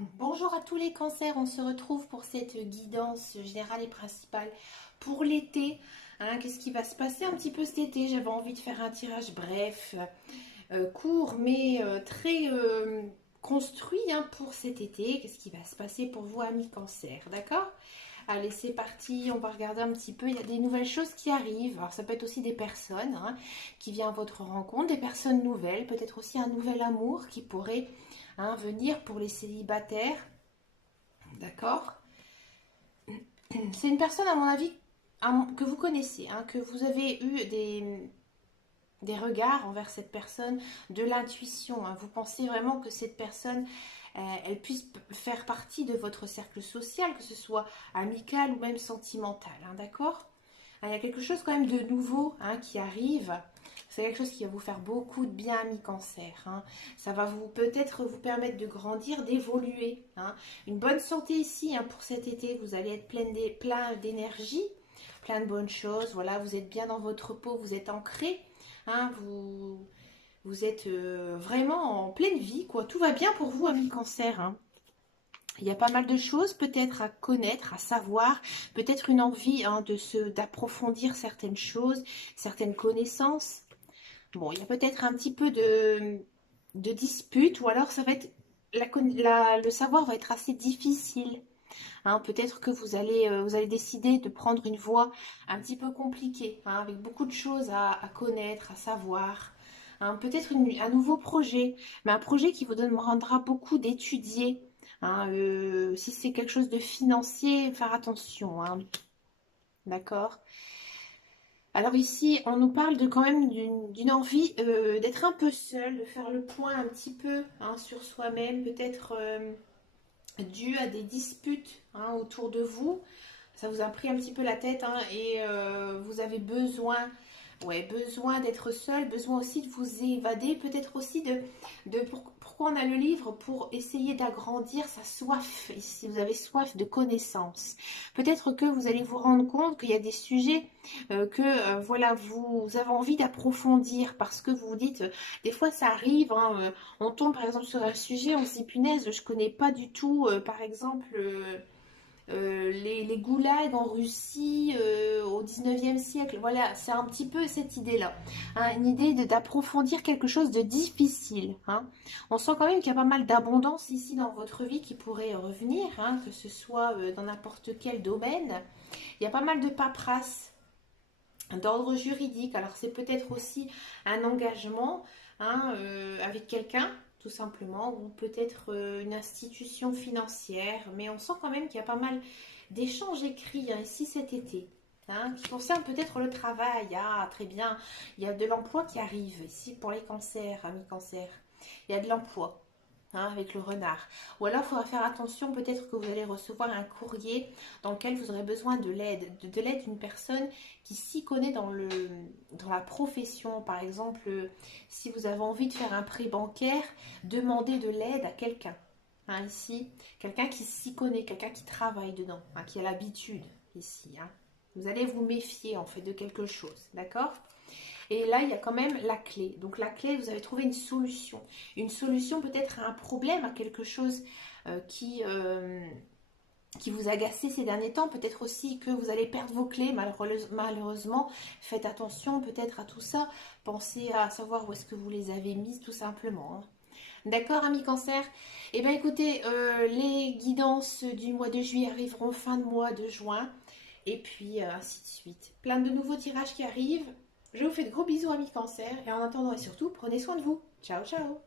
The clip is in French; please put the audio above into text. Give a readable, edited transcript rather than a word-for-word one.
Bonjour à tous les cancers, on se retrouve pour cette guidance générale et principale pour l'été. Qu'est-ce qui va se passer un petit peu cet été? J'avais envie de faire un tirage bref, court, mais très construit pour cet été. Qu'est-ce qui va se passer pour vous, amis cancer? D'accord? Allez, c'est parti, on va regarder un petit peu. Il y a des nouvelles choses qui arrivent. Alors, ça peut être aussi des personnes qui viennent à votre rencontre, des personnes nouvelles, peut-être aussi un nouvel amour qui pourrait venir pour les célibataires. D'accord? C'est une personne, à mon avis, que vous connaissez, que vous avez eu des regards envers cette personne, de l'intuition. Vous pensez vraiment que cette personne, elle puisse faire partie de votre cercle social, que ce soit amical ou même sentimental. D'accord? Il y a quelque chose quand même de nouveau qui arrive. C'est quelque chose qui va vous faire beaucoup de bien, ami cancer. Ça va vous peut-être vous permettre de grandir, d'évoluer. Une bonne santé ici pour cet été. Vous allez être plein d'énergie, plein de bonnes choses. Voilà, vous êtes bien dans votre peau, vous êtes ancré. Vous êtes vraiment en pleine vie, quoi. Tout va bien pour vous, ami cancer. Il y a pas mal de choses peut-être à connaître, à savoir, peut-être une envie d'approfondir certaines choses, certaines connaissances. Bon, il y a peut-être un petit peu de dispute, ou alors ça va être le savoir va être assez difficile. Peut-être que vous allez décider de prendre une voie un petit peu compliquée, avec beaucoup de choses à connaître, à savoir. Peut-être un nouveau projet, mais un projet qui vous demandera beaucoup d'étudier. Si c'est quelque chose de financier, faire attention. D'accord? Alors ici, on nous parle de quand même d'une envie d'être un peu seul, de faire le point un petit peu sur soi-même, peut-être dû à des disputes autour de vous. Ça vous a pris un petit peu la tête et vous avez besoin d'être seul, besoin aussi de vous évader, peut-être aussi pourquoi on a le livre pour essayer d'agrandir sa soif, si vous avez soif de connaissances. Peut-être que vous allez vous rendre compte qu'il y a des sujets voilà, vous avez envie d'approfondir parce que vous vous dites, des fois ça arrive, on tombe par exemple sur un sujet, on se dit punaise, je connais pas du tout, par exemple, les goulags en Russie au 19e siècle. Voilà, c'est un petit peu cette idée-là. Une idée d'approfondir quelque chose de difficile. On sent quand même qu'il y a pas mal d'abondance ici dans votre vie qui pourrait revenir, que ce soit dans n'importe quel domaine. Il y a pas mal de paperasse d'ordre juridique. Alors c'est peut-être aussi un engagement avec quelqu'un tout simplement, ou peut-être une institution financière, mais on sent quand même qu'il y a pas mal d'échanges écrits ici cet été. Qui concerne peut-être le travail. Ah, très bien. Il y a de l'emploi qui arrive ici pour les cancers, amis cancers. Il y a de l'emploi avec le renard. Ou alors, il faudra faire attention, peut-être que vous allez recevoir un courrier dans lequel vous aurez besoin de l'aide, de l'aide d'une personne qui s'y connaît dans la profession. Par exemple, si vous avez envie de faire un prêt bancaire, demandez de l'aide à quelqu'un. Ici, quelqu'un qui s'y connaît, quelqu'un qui travaille dedans, qui a l'habitude ici. Vous allez vous méfier en fait de quelque chose, d'accord? Et là, il y a quand même la clé. Donc la clé, vous avez trouvé une solution. Une solution peut-être à un problème, à quelque chose qui vous agacait ces derniers temps. Peut-être aussi que vous allez perdre vos clés, malheureusement. Faites attention peut-être à tout ça. Pensez à savoir où est-ce que vous les avez mises tout simplement. D'accord, amis cancer? Eh bien écoutez, les guidances du mois de juillet arriveront fin de mois de juin. Et puis ainsi de suite. Plein de nouveaux tirages qui arrivent. Je vous fais de gros bisous, amis cancer. Et en attendant et surtout, prenez soin de vous. Ciao, ciao.